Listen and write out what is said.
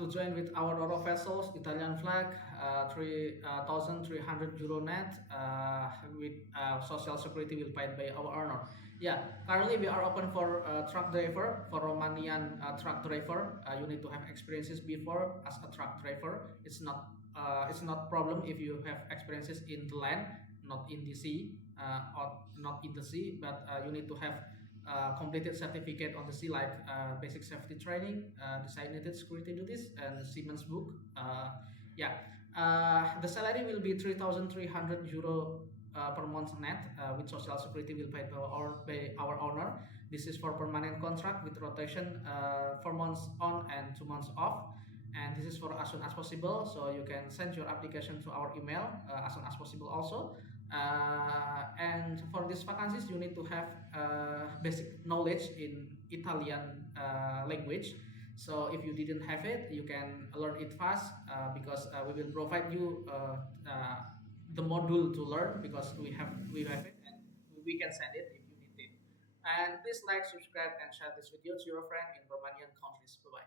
To join with our Roro vessels, Italian flag, 3,300 euro net, with social security will paid by our owner. Yeah, currently we are open for truck driver, for Romanian truck driver. You need to have experiences before as a truck driver. It's not problem if you have experiences in the land, not in the sea, or not in the sea, but you need to have completed certificate on the sea, like basic safety training, designated security duties, and Siemens book. Yeah, the salary will be 3,300 euro per month net, with social security will paid by our owner. This is for permanent contract with rotation, 4 months on and 2 months off. And this is for as soon as possible, so you can send your application to our email as soon as possible also. And for these vacancies, you need to have basic knowledge in Italian language. So if you didn't have it, you can learn it fast, because we will provide you the module to learn, because we have it, and we can send it if you need it. And please like, subscribe, and share this video to your friend in Romanian countries. Bye bye.